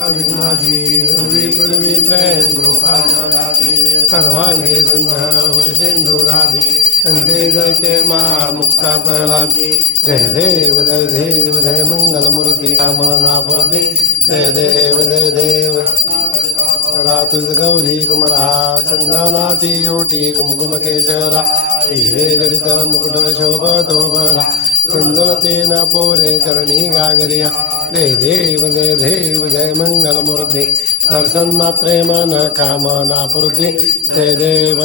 पूर्वी प्रेम कृपा सर्वांगी सुंदर सिंधुराधी कंठे जयते माळ मुक्ता प्रलादी जय देव जय मंगलमूर्ती कामनापूर्ती जय देव रातुज गौरी कुमरा चंदनाची ओटी कुमकुम केशरा हिरे जडित मुकुट शोभतोबरा कुंदलतेन पोरे चरणी गागरिया जय देव जय मंगलमूर्ती दर्शन मात्रे मन कामना पूर्ती जय देव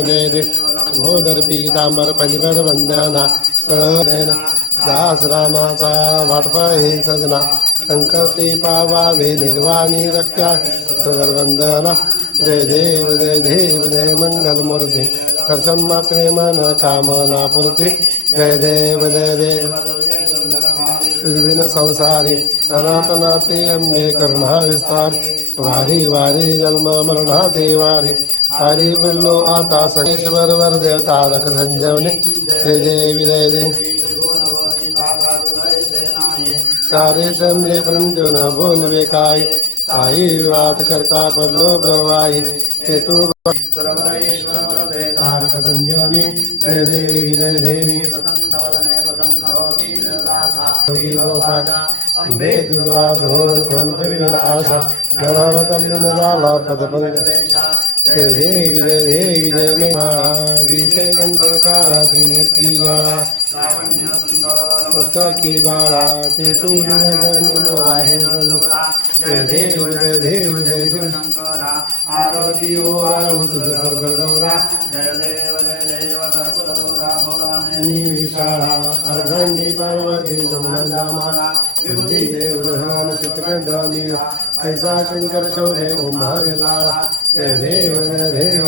गोदर पीतांबर पंचपद वंदना सरण दास रामाचा वाटपा हे सजना संकष्टी पावावे निर्वाणी रक्षा वंदना जय देव जय मंगलमूर्ती दर्शन मात्रे मन कामना पूर्ती जय देव विभिन्न संसारी अनाथनाथे अंबे करुणा विस्तार वारी वारी जन्म मरणाते वारी हरि बोलो आता सकेश्वर वर देवतारक संजीवनी जय देव सारे समले परंतु न बोलवे काय साई बात करता पडलो प्रवाही ते तू तारक संजीवनी जय देवी अंबे तुझा धोर कोण कविला आशा घराला तल्लीन झाला पदपंग जय देवी जय मेघा विषय गंध काळा त्रिनेत्री गाळा की बाळा ते तू आहे जय देव जय शिवशंकरा आरती ओ आळू तुझ गौरा विशाळा अर्धंडी पार्वती जमुना विभूती देवहन चितकंडानी ऐसा शंकर शोभे उंभाविलाळा जय देव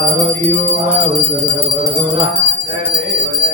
आरती ओ आळू तुझ गौरा जय देव